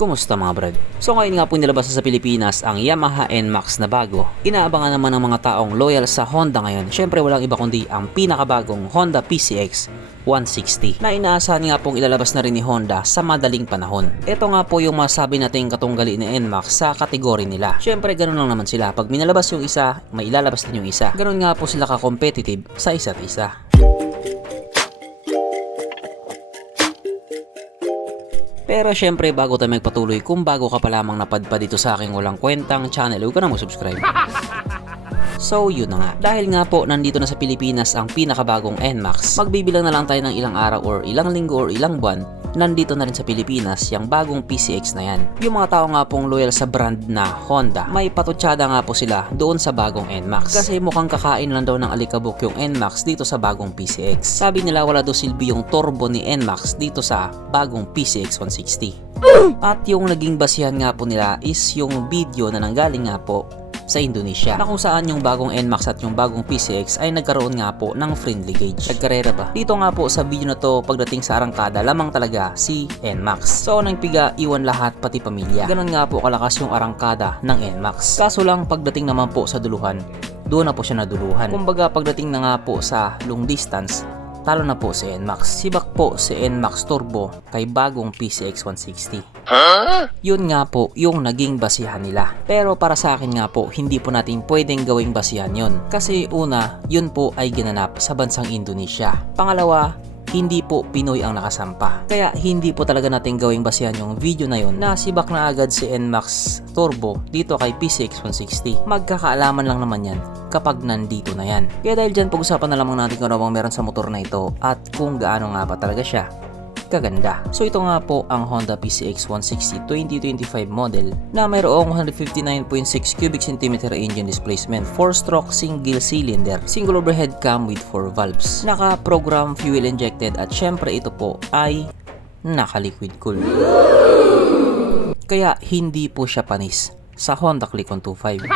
Kumusta mga brad? So ngayon nga po nilabas sa Pilipinas ang Yamaha NMAX na bago. Inaabangan naman ng mga taong loyal sa Honda ngayon. Syempre walang iba kundi ang pinakabagong Honda PCX 160 na inaasahan nga pong ilalabas na rin ni Honda sa madaling panahon. Ito nga po yung masabi nating katunggali ni NMAX sa kategory nila. Syempre ganun lang naman sila. Pag minalabas yung isa, may ilalabas din yung isa. Ganun nga po sila ka-competitive sa isa't isa. Pero syempre bago tayo magpatuloy, kung bago ka pa lamang napadpad dito sa aking walang kwentang channel, huwag ka na mag-subscribe. So yun na nga, dahil nga po nandito na sa Pilipinas ang pinakabagong NMAX, magbibilang na lang tayo ng ilang araw or ilang linggo or ilang buwan, nandito na rin sa Pilipinas yung bagong PCX na yan. Yung mga tao nga pong loyal sa brand na Honda, may patutsada nga po sila doon sa bagong NMAX. Kasi mukhang kakain lang daw ng alikabok yung NMAX dito sa bagong PCX. Sabi nila wala daw silbi yung turbo ni NMAX dito sa bagong PCX 160. At yung naging basihan nga po nila is yung video na nanggaling nga po sa Indonesia, na kung saan yung bagong NMAX at yung bagong PCX ay nagkaroon nga po ng friendly gauge. Nagkarera ba? Dito nga po sa video na to, pagdating sa arangkada, lamang talaga si NMAX. So nang piga, iwan lahat pati pamilya. Ganon nga po kalakas yung arangkada ng NMAX. Kaso lang pagdating naman po sa duluhan, doon na po siya naduluhan. Kumbaga pagdating na nga po sa long distance, talo na po si NMAX. Sibak po si NMAX Turbo kay bagong PCX 160. Yun nga po yung naging basihan nila. Pero para sa akin nga po, hindi po natin pwedeng gawing basihan yun. Kasi una, yun po ay ginanap sa bansang Indonesia. Pangalawa, hindi po Pinoy ang nakasampa. Kaya hindi po talaga natin gawing basihan yung video na yun na sibak na agad si NMAX Turbo dito kay PCX 160. Magkakaalaman lang naman yan kapag nandito na yan. Kaya dahil dyan, pag-usapan na lamang natin kung ano bang meron sa motor na ito at kung gaano nga ba talaga siya kaganda. So ito nga po ang Honda PCX 160 2025 model na mayroong 159.6 cubic centimeter engine displacement, 4-stroke single cylinder, single overhead cam with 4 valves, naka-program fuel injected at syempre ito po ay naka-liquid cool. Kaya hindi po siya panis sa Honda Click 125.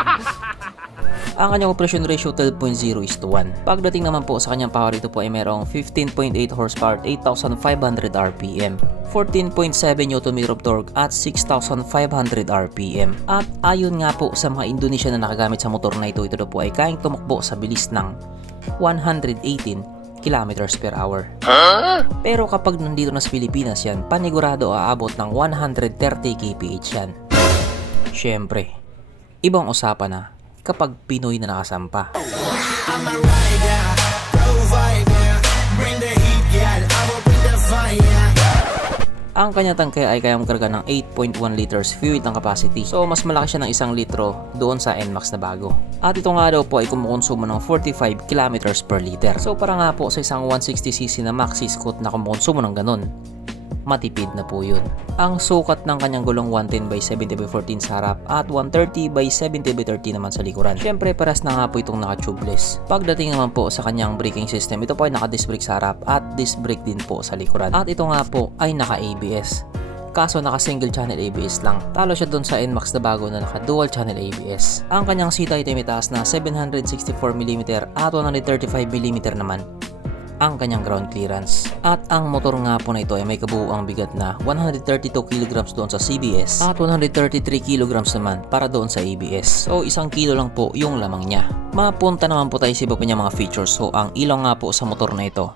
Ang kanyang operation ratio 12.0:1. Pagdating naman po sa kanyang power, ito po ay merong 15.8 horsepower at 8,500 RPM, 14.7 Nm of torque at 6,500 RPM. At ayon nga po sa mga Indonesian na nakagamit sa motor na ito po ay kayang tumakbo sa bilis ng 118 kilometers per hour. Pero kapag nandito na sa Pilipinas yan, panigurado aabot ng 130 kph yan. Syempre, ibang usapan na kapag Pinoy na nakasampa. Ang kanya tangke ay kayang makarga ng 8.1 liters fuel tank capacity. So mas malaki siya ng 1 litro doon sa NMAX na bago. At ito nga daw po ay kumukonsumo ng 45 kilometers per liter. So para nga po sa isang 160cc na maxi scoot na kumukonsumo ng ganun, matipid na po yun. Ang sukat ng kanyang gulong 110/70/14 sa harap at 130/70/30 naman sa likuran. Syempre paras na nga po itong naka-tubeless. Pagdating naman po sa kanyang braking system, ito po ay naka-disc brake sa harap at disc brake din po sa likuran. At ito nga po ay naka-ABS. Kaso naka single channel ABS lang. Talo siya doon sa NMAX na bago na naka dual channel ABS. Ang kanyang seat height ay may taas na 764mm at 135mm naman ang kanyang ground clearance. At ang motor nga po na ito ay may kabuuang bigat na 132 kg doon sa CBS at 133 kg naman para doon sa ABS. So 1 kilo lang po yung lamang niya. Mapunta naman po tayo sa iba pa niya mga features. So ang ilaw nga po sa motor na ito,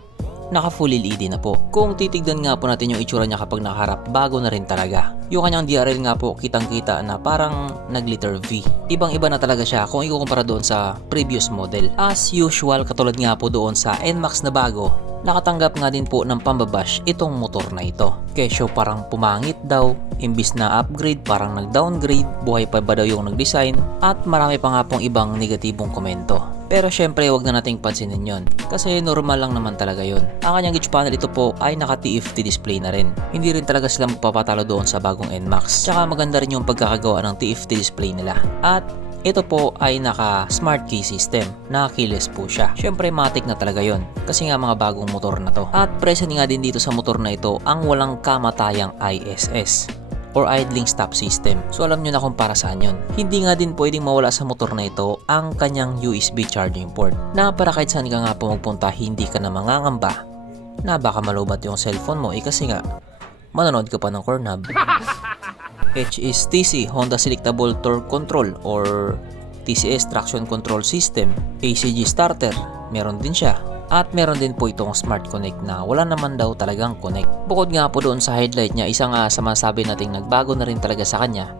naka full LED na po. Kung titignan nga po natin yung itsura niya kapag nakaharap, bago na rin talaga. Yung kanyang DRL nga po, kitang-kita na parang nag-letter V. Ibang-iba na talaga siya kung ikukumpara doon sa previous model. As usual, katulad nga po doon sa NMAX na bago, nakatanggap nga din po ng pambabash itong motor na ito. Kesyo parang pumangit daw, imbis na upgrade parang nag-downgrade, buhay pa ba daw yung nag-design, at marami pa nga pong ibang negatibong komento. Pero syempre wag na nating pansinin yon kasi normal lang naman talaga yon. Ang kanyang gauge panel ito po ay naka TFT display na rin. Hindi rin talaga sila magpapatalo doon sa bagong NMAX. Tsaka maganda rin yung pagkakagawa ng TFT display nila. At ito po ay naka smart key system, naka keyless po siya. Syempre matik na talaga yon kasi nga mga bagong motor na to. At present nga din dito sa motor na ito ang walang kamatayang ISS or idling stop system. So alam nyo na kung para saan yun. Hindi nga din pwedeng mawala sa motor na ito ang kanyang USB charging port, na para kahit saan ka nga po magpunta, hindi ka na mangangamba na baka malubat yung cellphone mo kasi nga manonood ka pa ng Cornhub. H is TC, Honda Selectable Torque Control or TCS Traction Control System. ACG starter, meron din siya. At meron din po itong Smart Connect na wala naman daw talagang connect. Bukod nga po doon sa headlight niya, isa nga sa masabi nating nagbago na rin talaga sa kanya,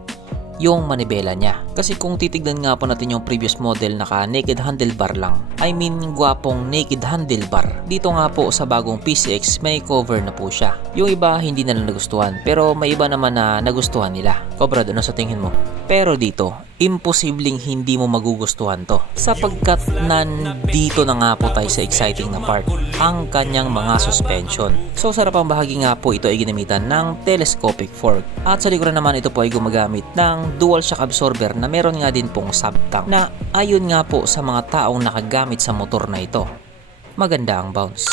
yung manibela niya. Kasi kung titignan nga po natin yung previous model, naka naked handlebar lang. I mean, gwapong naked handlebar. Dito nga po sa bagong PCX, may cover na po siya. Yung iba hindi na nagustuhan, pero may iba naman na nagustuhan nila. Cobra, ano sa tingin mo? Pero dito, imposibleng hindi mo magugustuhan to. Sapagkat nandito na nga po tayo sa exciting na part, ang kanyang mga suspension. So sa harapang bahagi nga po ito ay ginamitan ng telescopic fork. At sa likuran naman ito po ay gumagamit ng dual shock absorber na meron nga din pong sub-tank na ayon nga po sa mga taong nakagamit sa motor na ito, maganda ang bounce.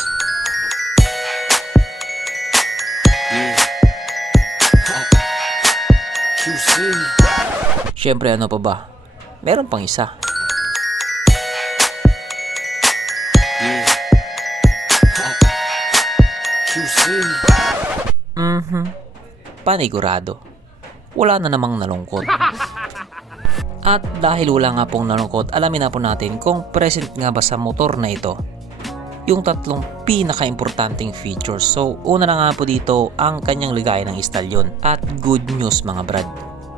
Syempre ano pa ba? Meron pang isa. Panigurado. Wala na namang nalungkot. At dahil wala nga pong nalungkot, alamin na po natin kung present nga ba sa motor na ito yung tatlong pinaka-importanting features. So una na nga po dito ang kanyang lagayan ng istalyon. At good news mga brad,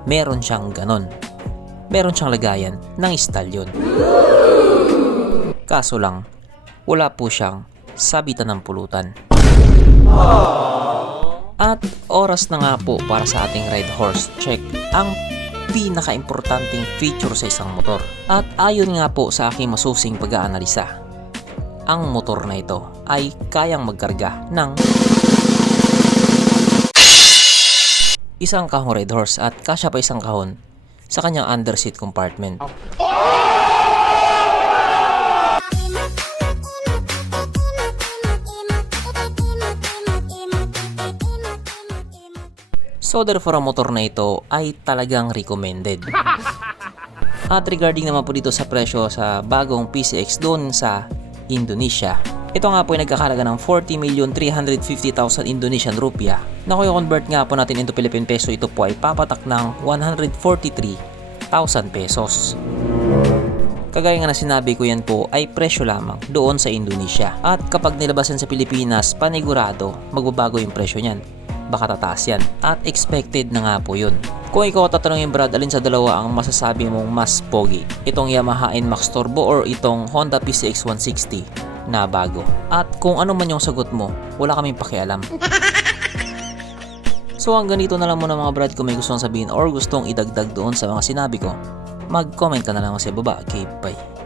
meron siyang ganon. Meron siyang lagayan ng istalyon. Kaso lang, wala po siyang sabitan ng pulutan. At oras na nga po para sa ating ride horse check ang pinaka-importanting feature sa isang motor. At ayon nga po sa aking masusing pag-aanalisa, ang motor na ito ay kayang magkarga ng isang kahong ride horse at kasya pa isang kahon sa kanyang underseat compartment. So therefore ang motor na ito ay talagang recommended. At regarding naman po dito sa presyo sa bagong PCX doon sa Indonesia, ito nga po ay nagkakalaga ng 40,350,000 Indonesian rupiah. Na kung i-convert nga po natin into Philippine peso, ito po ay papatak ng 143,000 pesos. Kagaya nga na sinabi ko, yan po ay presyo lamang doon sa Indonesia. At kapag nilabasan sa Pilipinas, panigurado magbabago yung presyo niyan. Baka tataas yan. At expected na nga po yun. Kung ikaw tatanungin Brad, alin sa dalawa ang masasabi mong mas pogi? Itong Yamaha NMAX Turbo or itong Honda PCX 160 na bago? At kung ano man yung sagot mo, wala kaming pakialam. So hanggang dito na lang muna mga Brad. Kung may gustong sabihin or gustong idagdag doon sa mga sinabi ko, mag-comment ka na lang sa baba. Okay, bye.